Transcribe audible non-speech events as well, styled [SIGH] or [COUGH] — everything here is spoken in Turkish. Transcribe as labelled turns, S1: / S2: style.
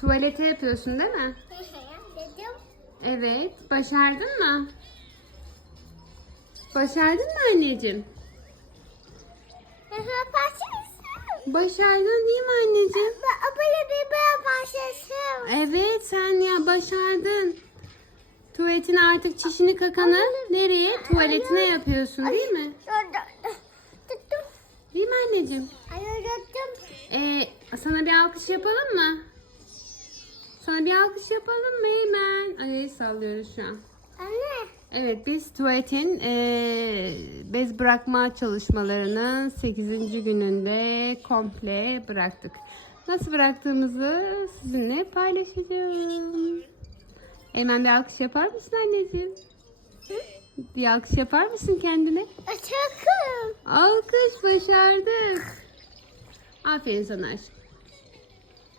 S1: Tuvalete yapıyorsun değil mi? [LAUGHS]
S2: Dedim.
S1: Evet. Başardın mı? Başardın mı anneciğim? Başardın değil mi anneciğim?
S2: Abla bir ben başlasın.
S1: Evet sen ya başardın. Tuvaletin artık çişini kakanı nereye? Tuvaletine yapıyorsun değil mi?
S2: Tuttum.
S1: Değil mi anneciğim?
S2: Ayırdım.
S1: Ee, sana bir alkış yapalım mı? Sana bir alkış yapalım mı hemen? Ay sallıyoruz şu an.
S2: Anne.
S1: Evet biz tuvaletin eee, bez bırakma çalışmalarının 8. gününde komple bıraktık. Nasıl bıraktığımızı sizinle paylaşacağım. Hemen bir alkış yapar mısın anneciğim? Hı? Bir alkış yapar mısın kendine?
S2: Açakım.
S1: Alkış başardık. Aferin sana aşkım.